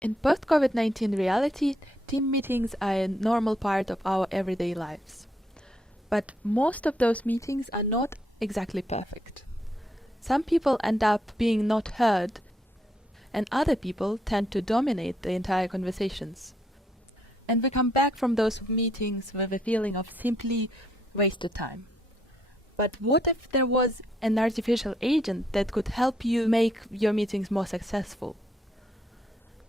In post-COVID-19 reality, team meetings are a normal part of our everyday lives. But most of those meetings are not exactly perfect. Some people end up being not heard, and other people tend to dominate the entire conversations. And we come back from those meetings with a feeling of simply wasted time. But what if there was an artificial agent that could help you make your meetings more successful?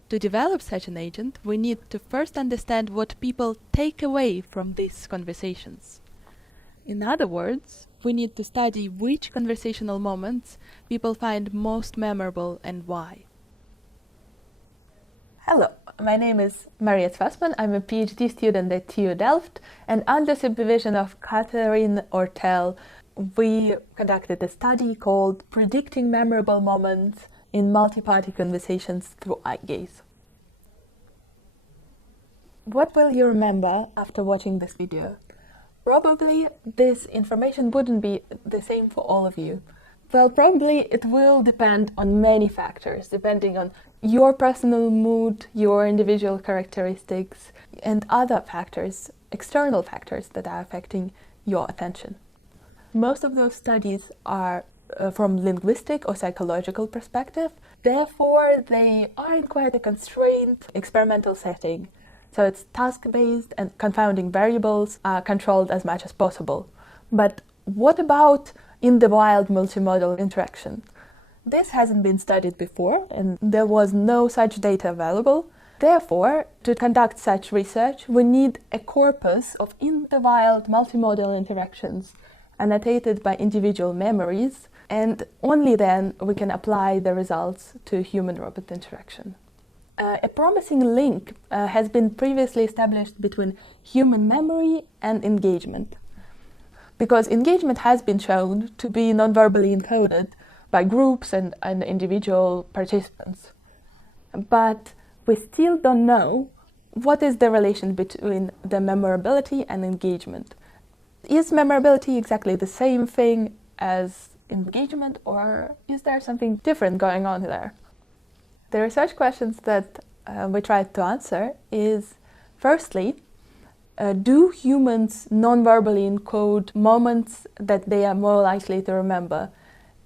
To develop such an agent, we need to first understand what people take away from these conversations. In other words, we need to study which conversational moments people find most memorable and why. Hello, my name is Maria Tsfasman. I'm a PhD student at TU Delft, and under supervision of Catherine Oertel, we conducted a study called Predicting Memorable Moments in Multi-Party Conversations through Eye Gaze. What will you remember after watching this video? Probably this information wouldn't be the same for all of you. Well, probably it will depend on many factors, depending on your personal mood, your individual characteristics, and other factors, external factors that are affecting your attention. Most of those studies are from linguistic or psychological perspective, therefore they are in quite a constrained experimental setting. So it's task-based and confounding variables are controlled as much as possible. But what about in the wild multimodal interaction? This hasn't been studied before and there was no such data available. Therefore, to conduct such research, we need a corpus of in the wild multimodal interactions annotated by individual memories, and only then we can apply the results to human-robot interaction. A promising link has been previously established between human memory and engagement, because engagement has been shown to be non-verbally encoded by groups and individual participants. But we still don't know what is the relation between the memorability and engagement. Is memorability exactly the same thing as engagement, or is there something different going on there? The research questions that we tried to answer is, firstly, do humans non-verbally encode moments that they are more likely to remember?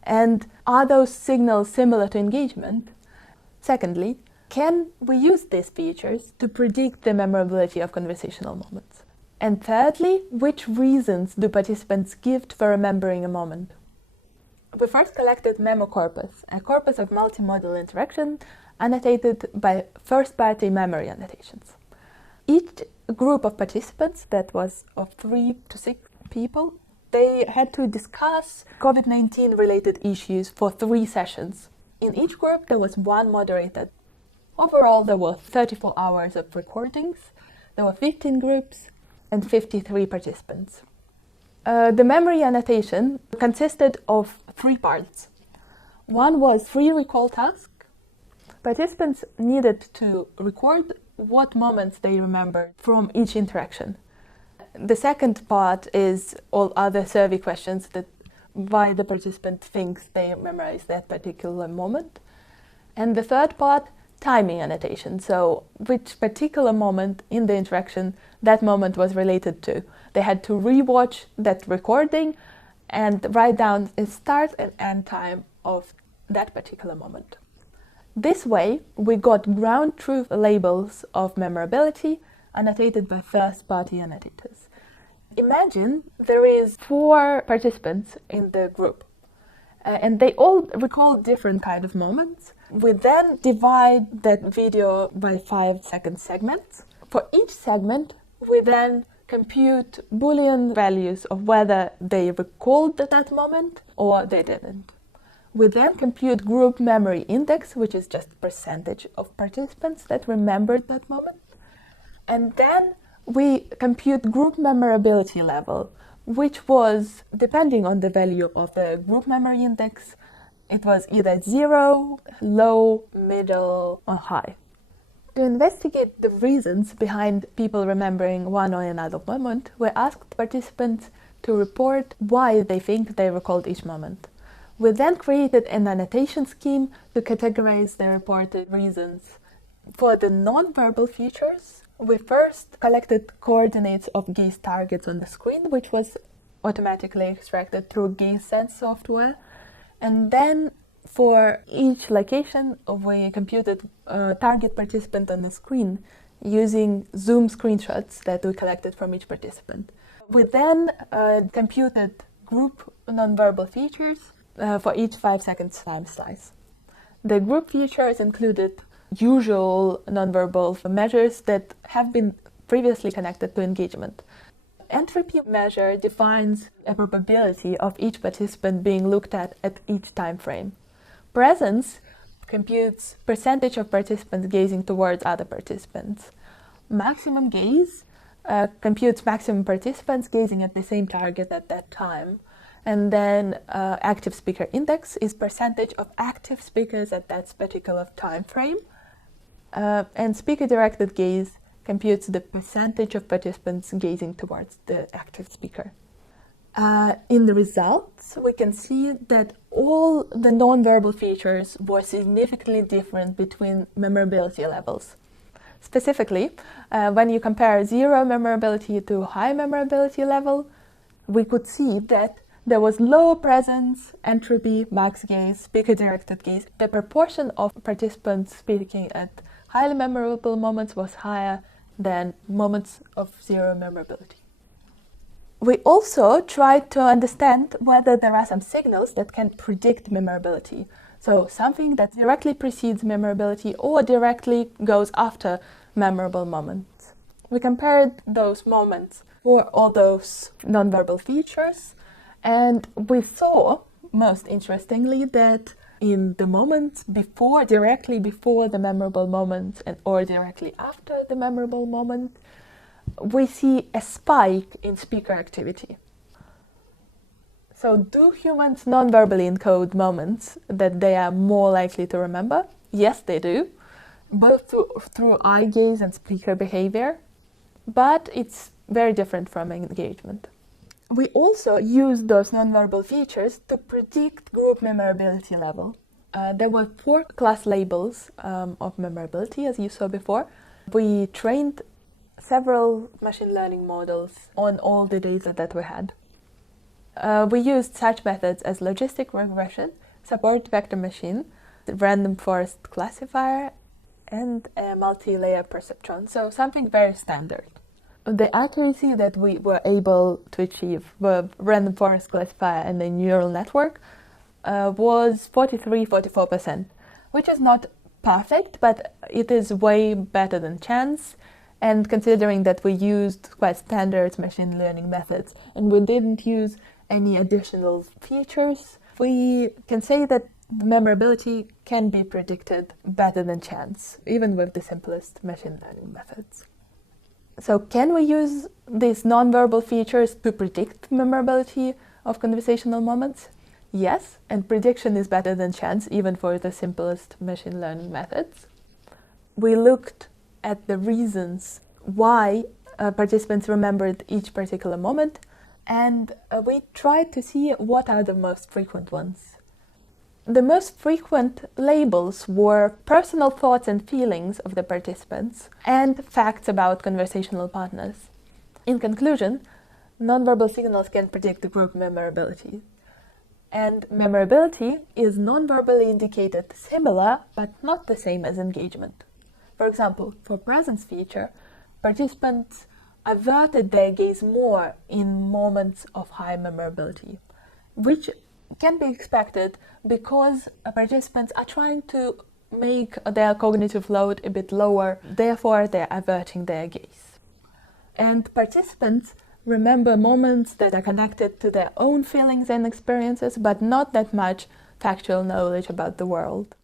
And are those signals similar to engagement? Secondly, can we use these features to predict the memorability of conversational moments? And thirdly, which reasons do participants give for remembering a moment? We first collected MEMO corpus, a corpus of multimodal interaction annotated by first-party memory annotations. Each group of participants, that was of 3 to 6 people, they had to discuss COVID-19 related issues for 3 sessions. In each group there was 1 moderator. Overall there were 34 hours of recordings, there were 15 groups and 53 participants. The memory annotation consisted of 3 parts. One was free recall task. Participants needed to record what moments they remembered from each interaction. The second part is all other survey questions that why the participant thinks they memorized that particular moment. And the third part, timing annotation, so which particular moment in the interaction that moment was related to. They had to rewatch that recording and write down the start and end time of that particular moment. This way, we got ground truth labels of memorability annotated by first-party annotators. Imagine there is 4 participants in the group, and they all recall different kind of moments. We then divide that video by 5-second segments. For each segment, we then compute Boolean values of whether they recalled that moment or they didn't. We then compute group memory index, which is just percentage of participants that remembered that moment. And then we compute group memorability level, which was, depending on the value of the group memory index, it was either 0, low, middle, or high. To investigate the reasons behind people remembering one or another moment, we asked participants to report why they think they recalled each moment. We then created an annotation scheme to categorize the reported reasons For the non-verbal features, we first collected coordinates of gaze targets on the screen, which was automatically extracted through gaze sense software. And then for each location, we computed a target participant on the screen using zoom screenshots that we collected from each participant. We then computed group nonverbal features for each 5 seconds time slice. The group features included usual nonverbal measures that have been previously connected to engagement. Entropy measure defines a probability of each participant being looked at each time frame. Presence computes percentage of participants gazing towards other participants. Maximum gaze computes maximum participants gazing at the same target at that time. And then active speaker index is percentage of active speakers at that particular time frame. And speaker-directed gaze computes the percentage of participants gazing towards the active speaker. In the results, we can see that all the non-verbal features were significantly different between memorability levels. Specifically, when you compare zero memorability to high memorability level, we could see that there was low presence, entropy, max gaze, speaker-directed gaze. The proportion of participants speaking at highly memorable moments was higher than moments of zero memorability. We also tried to understand whether there are some signals that can predict memorability. So something that directly precedes memorability or directly goes after memorable moments. We compared those moments for all those nonverbal features, and we saw, most interestingly, that in the moments before, directly before the memorable moment or directly after the memorable moment, we see a spike in speaker activity. So do humans non-verbally encode moments that they are more likely to remember? Yes, they do, both through eye gaze and speaker behavior, but it's very different from engagement. We also used those nonverbal features to predict group memorability level. There were 4 class labels of memorability, as you saw before. We trained several machine learning models on all the data that we had. We used such methods as logistic regression, support vector machine, the random forest classifier, and a multi-layer perceptron, so something very standard. The accuracy that we were able to achieve with random forest classifier and the neural network was 43-44%, which is not perfect, but it is way better than chance. And considering that we used quite standard machine learning methods and we didn't use any additional features, we can say that memorability can be predicted better than chance, even with the simplest machine learning methods. So can we use these nonverbal features to predict memorability of conversational moments? Yes, and prediction is better than chance, even for the simplest machine learning methods. We looked at the reasons why participants remembered each particular moment, and we tried to see what are the most frequent ones. The most frequent labels were personal thoughts and feelings of the participants and facts about conversational partners. In conclusion, nonverbal signals can predict the group memorability. And memorability is nonverbally indicated similar but not the same as engagement. For example, for presence feature, participants averted their gaze more in moments of high memorability, which can be expected because participants are trying to make their cognitive load a bit lower, therefore they're averting their gaze. And participants remember moments that are connected to their own feelings and experiences, but not that much factual knowledge about the world.